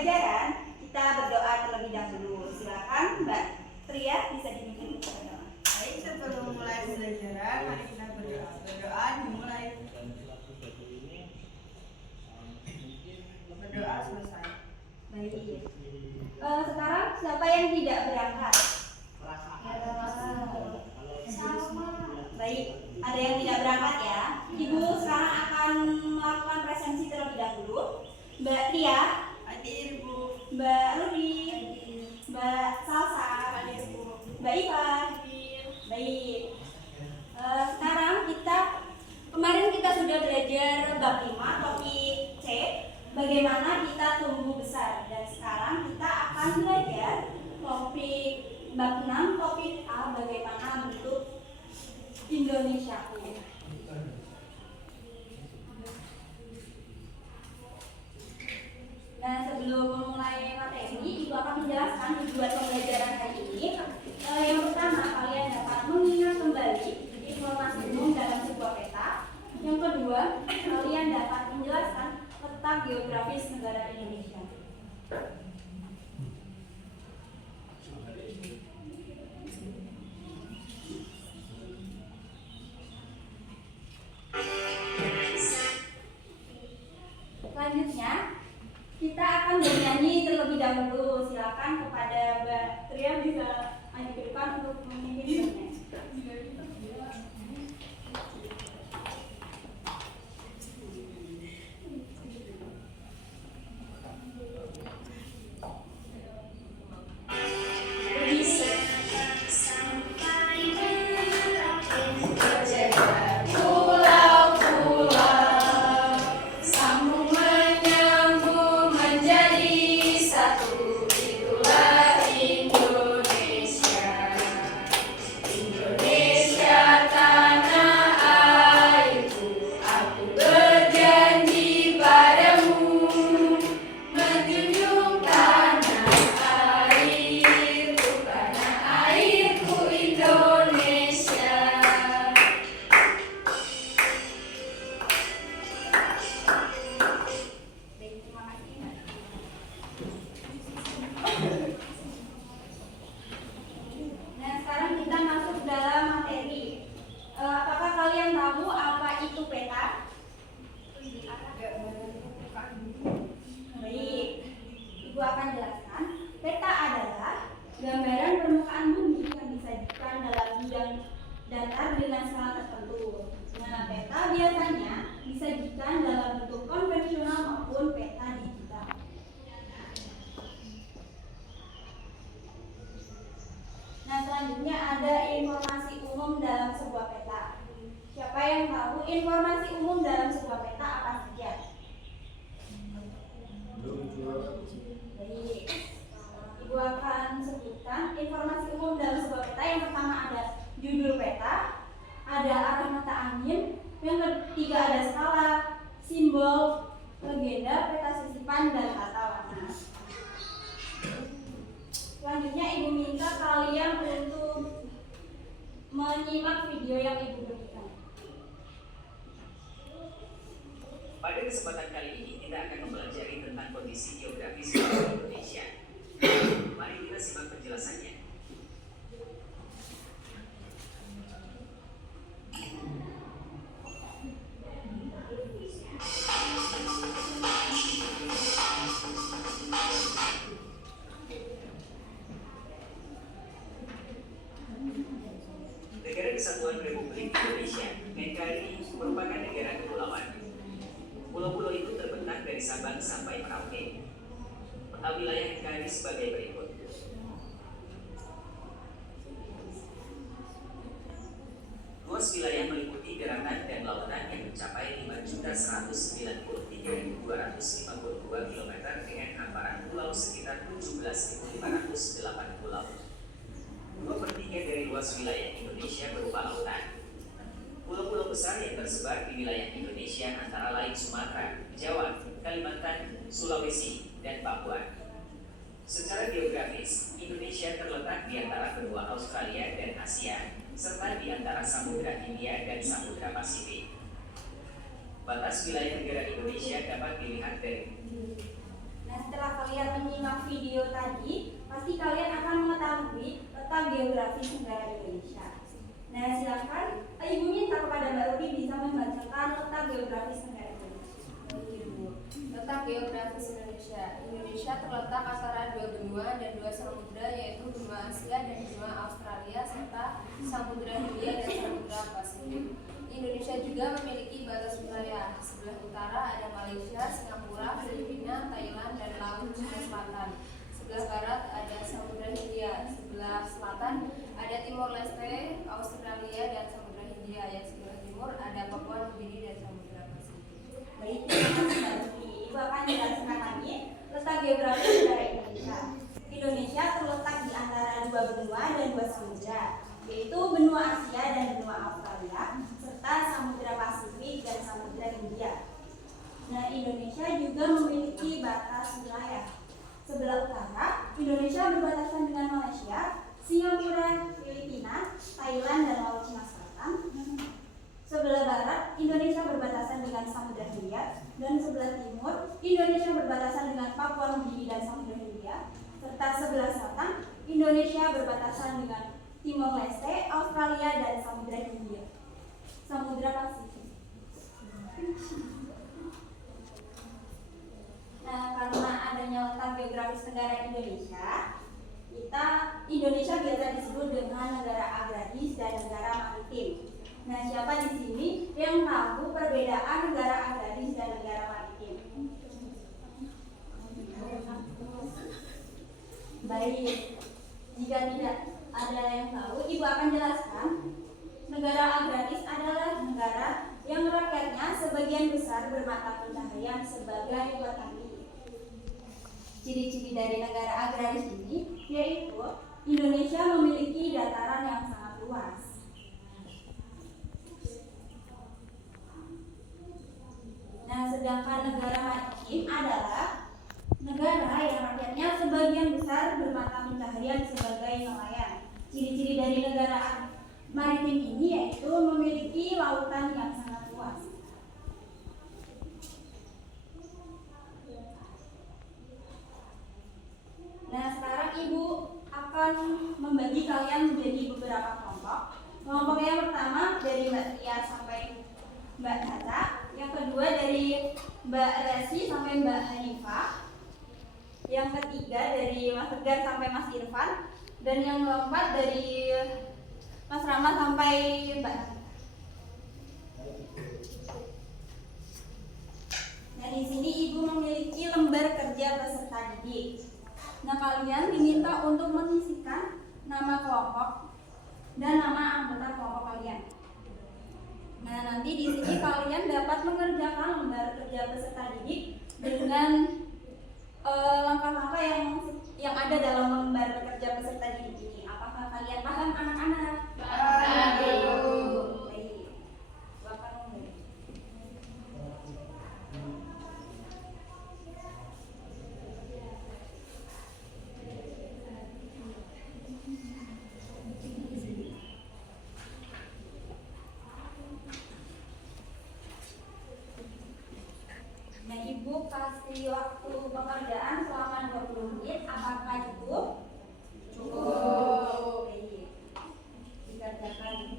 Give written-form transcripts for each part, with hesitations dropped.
pembelajaran, kita berdoa terlebih dahulu. Silakan Mbak Tria bisa dipimpin berdoa. Baik, sebelum mulai pembelajaran, mari kita berdoa. Berdoa dimulai. Berdoa selesai. Baik. Sekarang siapa yang tidak berangkat? Baik, ada yang tidak berangkat ya. Ibu sekarang akan melakukan presensi terlebih dahulu. Mbak Tria, Hadir, Bu. Mbak Rudi, Mbak Salsa, Hadir, Bu. Mbak Iva. Baik. Sekarang kemarin kita sudah belajar bab 5 topik C, bagaimana kita tumbuh besar. Dan sekarang kita akan belajar topik bab 6 topik A, bagaimana bentuk Indonesiaku. Nah, sebelum memulai materi, Ibu akan menjelaskan tujuan pembelajaran hari ini. Yang pertama, kalian dapat mengingat kembali informasi umum dalam sebuah peta. Yang kedua, kalian dapat menjelaskan letak geografis negara Indonesia. Selanjutnya, kita akan bernyanyi terlebih dahulu. Silakan kepada Mbak Tria bisa maju ke depan untuk memimpin bernyanyi. Selanjutnya ada informasi umum dalam sebuah peta. Siapa yang tahu informasi umum dalam sebuah peta apa saja? Baik. Ibu akan sebutkan informasi umum dalam sebuah peta. Yang pertama ada judul peta, ada arah mata angin, yang ketiga ada skala, simbol, legenda, peta sisipan, dan tata warna. Selanjutnya Ibu minta kalian untuk menyimak video yang Ibu berikan. Pada kesempatan kali ini kita akan mempelajari tentang kondisi geografis Indonesia. Mari kita simak penjelasannya. Negara Kesatuan Republik Indonesia (NKRI) merupakan negara kepulauan. Pulau-pulau itu terbentang dari Sabang sampai Merauke. Peta wilayah NKRI sebagai berikut. Luas wilayah meliputi daratan dan lautan yang mencapai 5.193.252 km dengan hamparan pulau sekitar 17.508 pulau. 2/3 dari luas wilayah Indonesia berupa lautan. Pulau-pulau besar yang tersebar di wilayah Indonesia antara lain Sumatera, Jawa, Kalimantan, Sulawesi, dan Papua. Secara geografis, Indonesia terletak di antara benua Australia dan Asia, serta di antara Samudra Hindia dan Samudra Pasifik. Batas wilayah negara Indonesia dapat dilihat dari. Nah, setelah kalian geografis negara Indonesia. Nah, silakan Ibu minta kepada Mbak Ruby bisa membacakan letak geografis negara Indonesia. Ibu. Letak geografis Indonesia. Indonesia terletak antara dua benua dan dua samudra, yaitu benua Asia dan benua Australia serta Samudra Hindia dan Samudra Pasifik. Indonesia juga memiliki batas wilayah. Sebelah utara ada Malaysia, Singapura, Filipina, Thailand, dan Laut Cina Selatan. Sebelah barat ada Samudra Hindia. Sebelah selatan ada Timor Leste, Australia, dan Samudra Hindia. Yang sebelah timur ada Papua Nugini dan Samudra Pasifik. Baik, terima kasih Mbak Ruby. Ibu akan jelaskan lagi letak geografis negara Indonesia. Indonesia terletak di antara dua benua dan dua samudra, yaitu benua Asia dan benua Australia, serta Samudra Pasifik dan Samudra Hindia. Nah, Indonesia juga memiliki batas wilayah. Sebelah utara, Indonesia berbatasan dengan Malaysia, Singapura, Filipina, Thailand, dan Laut Cina Selatan. Sebelah barat, Indonesia berbatasan dengan Samudra Hindia, dan sebelah timur, Indonesia berbatasan dengan Papua Nugini dan Samudra Hindia, serta sebelah selatan, Indonesia berbatasan dengan Timor Leste, Australia, dan Samudra Hindia. Samudra Pasifik. Nah, karena adanya letak geografis negara Indonesia, Indonesia biasa disebut dengan negara agraris dan negara maritim. Nah, siapa di sini yang tahu perbedaan negara agraris dan negara maritim? Baik, jika tidak ada yang tahu, Ibu akan jelaskan. Negara agraris adalah negara yang rakyatnya sebagian besar bermata pencaharian sebagai petani. Ciri-ciri dari negara agraris ini yaitu Indonesia memiliki dataran yang sangat luas. Nah, sedangkan negara maritim adalah negara yang rakyatnya sebagian besar bermata pencaharian sebagai nelayan. Ciri-ciri dari negara maritim ini yaitu memiliki lautan yang sangat luas. Nah, sekarang Ibu akan membagi kalian menjadi beberapa kelompok. Kelompok yang pertama dari Mbak Tia sampai Mbak Tata, yang kedua dari Mbak Resi sampai Mbak Hanifah, yang ketiga dari Mas Tegar sampai Mas Irfan, dan yang keempat dari Mas Rama sampai Mbak. Nah, di sini Ibu memiliki lembar kerja peserta didik. Nah, kalian diminta untuk mengisikan nama kelompok dan nama anggota kelompok kalian. Nah, nanti di sini kalian dapat mengerjakan lembar kerja peserta didik dengan langkah-langkah yang ada dalam lembar kerja peserta didik ini. Apakah kalian paham, anak-anak? Paham. Baik. Silakan mulai. Nah, Ibu kasih waktu pekerjaan selama 20 menit. Apakah cukup? Cukup. Baik. Dikerjakan.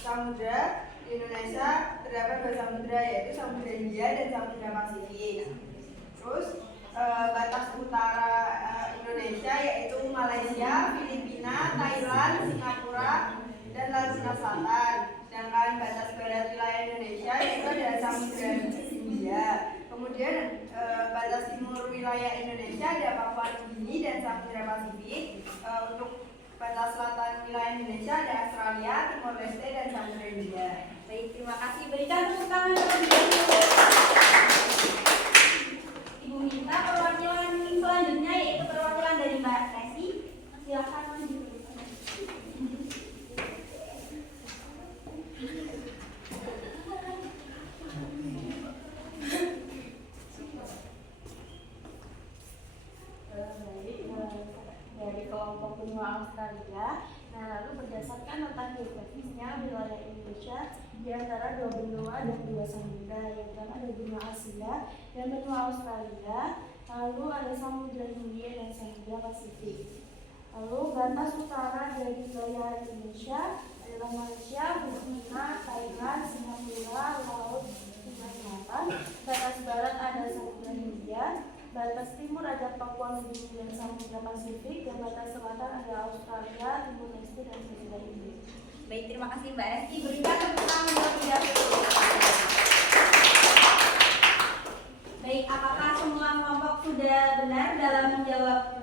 samudra. Di Indonesia terdapat 2 samudra, yaitu Samudra Hindia dan Samudra Pasifik. Terus batas utara Indonesia yaitu Malaysia, Filipina, Thailand, Singapura, dan Laut Cina Selatan. Sedangkan batas barat wilayah Indonesia yaitu adalah Samudra Hindia. Kemudian batas timur wilayah Indonesia ada Papua Nugini dan Samudra Pasifik. Untuk batas selatan wilayah Indonesia ada Australia, Timor Leste, dan Samudra Hindia. Baik, terima kasih. Berikan tepuk tangan terlebih dahulu. Ibu minta perwakilan selanjutnya yaitu perwakilan dari Mbak Tesi. Silakan maju. Dari kelompok benua Australia. Nah, lalu berdasarkan letak geografisnya wilayah Indonesia di antara 2 benua dan 2 samudra, yang pertama ada benua Asia dan benua Australia, lalu ada Samudra Hindia dan Samudra Pasifik. Lalu batas utara dari wilayah Indonesia adalah Malaysia, Filipina, Thailand, Singapura, Laut Cina Selatan. Batas barat ada Samudra Hindia. Batas timur ada Papua Nugini dan Samudra Pasifik, dan batas selatan ada Australia, Timur Leste, dan Samudra Hindia. Baik, terima kasih Mbak Esti. Berikan tepuk tangan terlebih dahulu. Baik, apakah semua kelompok sudah benar dalam menjawab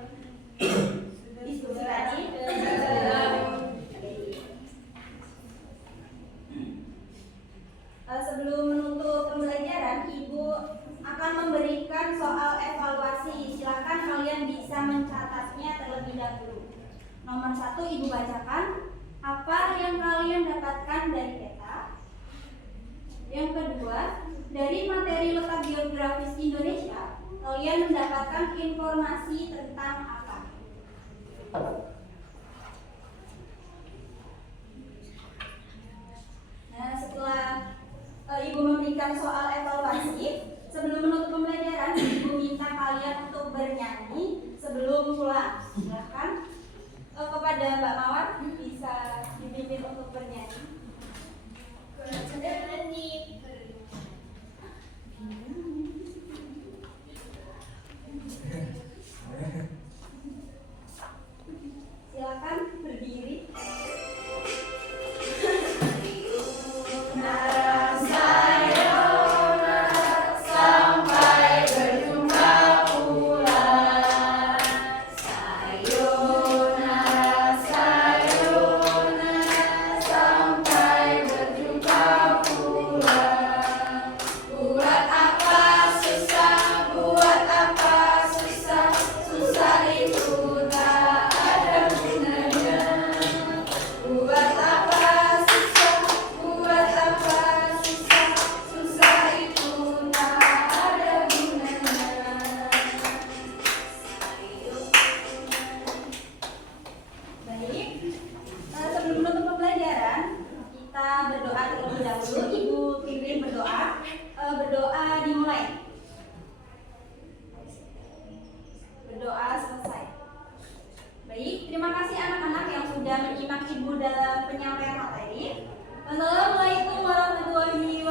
diskusi tadi? Sebelum menutup pembelajaran, Ibu akan memberikan soal evaluasi. Silakan kalian bisa mencatatnya terlebih dahulu. Nomor 1, Ibu bacakan apa yang kalian dapatkan dari peta. Yang kedua, dari materi letak geografis Indonesia, kalian mendapatkan informasi tentang apa? Nah, setelah Ibu memberikan soal evaluasi, sebelum menutup pembelajaran, Ibu minta kalian untuk bernyanyi sebelum pulang. Silakan kepada Mbak Mawar bisa dipimpin untuk bernyanyi. Silakan berdiri. Menyimak Ibu dalam penyampaian materi. Wassalamualaikum warahmatullahi wabarakatuh.